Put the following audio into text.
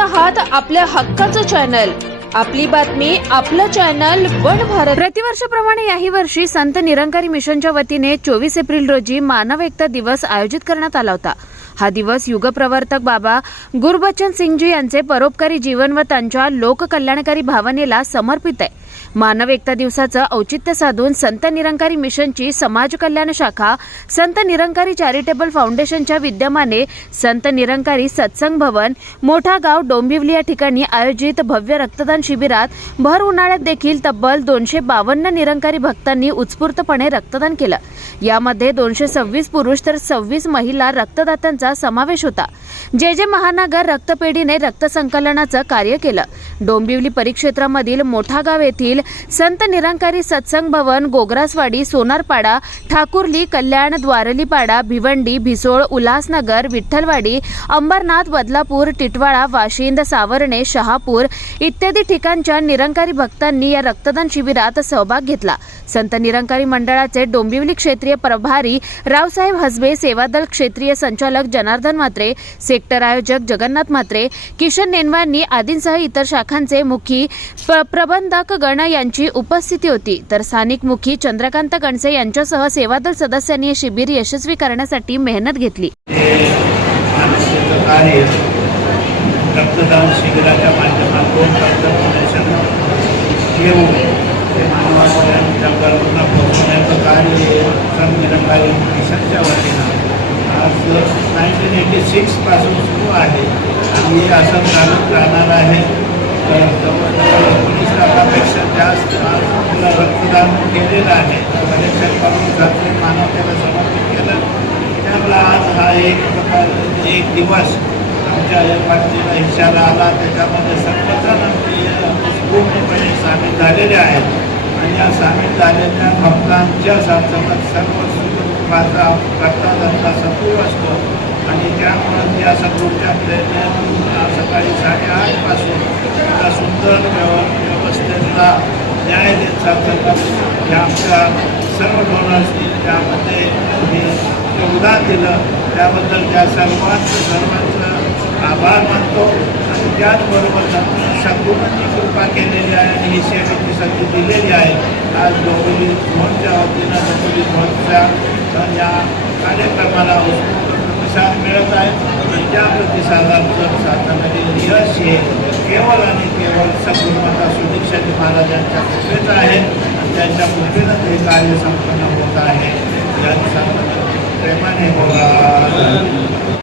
आहात आपल्या हक्काचं चॅनल आपली बातमी आपलं चॅनल वन भारत. प्रतिवर्षाप्रमाणे याही वर्षी संत निरंकारी मिशनच्या वतीने चोवीस एप्रिल रोजी मानव एकता दिवस आयोजित करण्यात आला होता. हा दिवस युगप्रवर्तक बाबा गुरबचन सिंगजी यांचे परोपकारी जीवन व त्यांच्या लोककल्याणकारी भावनेला समर्पित आहे. मानव एकता दिवसाचं औचित्य साधून संत निरंकारी मिशनची समाज कल्याण शाखा संत निरंकारी चॅरिटेबल फाउंडेशनच्या विद्यमाने संत निरंकारी सत्संग भवन मोठा गाव डोंबिवली या ठिकाणी आयोजित भव्य रक्तदान शिबिरात भर उन्हाळ्यात देखील तब्बल दोनशे बावन्न निरंकारी भक्तांनी उत्स्फूर्तपणे रक्तदान केलं. यामध्ये दोनशे सव्वीस पुरुष तर सव्वीस महिला रक्तदात्यांचा समावेश होता. जे जे महानगर रक्तपेढीने रक्तसंकलनाचं कार्य केलं. डोंबिवली परिक्षेत्रामधील मोठा गाव येथील संत निरंकारी सत्संग भवन गोग्रासवाडी सोनारपाडा ठाकुर्ली कल्याण द्वारलीपाडा भिवंडी भिसोळ उल्हासनगर विठ्ठलवाडी अंबरनाथ बदलापूर टिटवाळा वाशिंद सावर्णे शहापूर इत्यादी ठिकाणच्या निरंकारी भक्तांनी या रक्तदान शिबिरात सहभाग घेतला. संत निरंकारी मंडळाचे डोंबिवली क्षेत्रीय प्रभारी रावसाहेब हसबे सेवादल क्षेत्रीय संचालक जनार्दन म्हात्रे सेक्टर आयोजक जगन्नाथ म्हात्रे किशन नेनवानी आदींसह इतर शाखांचे मुखी प्रबंधक गण यांची उपस्थिती होती. तर स्थानिक मुखी चंद्रकांत गणसे यांच्यासह सेवादल सदस्यांनी हे शिबिर यशस्वी करण्यासाठी मेहनत घेतली. रक्तदान शिबिराच्या माध्यमातून रक्त डोनेशन घेऊन ते मानवापर्यंत गरजूंना पोहोचवण्याचं कार्य हे संविधानकारी मिशनच्या वतीनं नाईन्टीन एटी सिक्सपासून सुरू आहे. आणि असं चालत राहणार आहे. जवळजवळ एकोणीस लाखापेक्षा जास्त आज आपलं रक्तदान केलेलं आहे. कलेक्शन करून घरचे मानवतेला समर्पित केलं. त्यामुळे आज हा एक प्रकार एक दिवस आमच्या या पार्टीला हिशाला आला. त्याच्यामध्ये सर्वजण पूर्णपणे सामील झालेले आहेत. आणि या सामील झालेल्या भक्तांच्या संसर्गात सर्व सुखदुःखाचा रक्तदानचा सत्व असतो. आणि त्यामुळं या सत्वच्या प्रयत्न सकाळी साडेआठपासून त्या सुंदर व्यव व्यवस्थेला न्याय देत जातात हे आमच्या सर्व डोनर्सनी त्यामध्ये मी योगदान दिलं. त्याबद्दल त्या सर्वांचं सर्वांचं आभार मानतो. आणि त्याचबरोबर सद्गुणांची कृपा केलेली आहे आणि ही सेवेची संधी दिलेली आहे. आज डोंबिवली झोनच्या वतीनं डोंबिवली झोनच्या या कार्यक्रमाला उत्स्फूर्त प्रतिसाद मिळत आहे. त्यांच्या त्या प्रतिसादाचं साधनामध्ये यश हे केवळ आणि केवळ सद्गुरुमाता सुदीक्षाजी महाराजांच्या कृपेचं आहे. आणि त्यांच्या कृपेनं ते कार्य संपन्न होत आहे. या प्रेमाने बोला.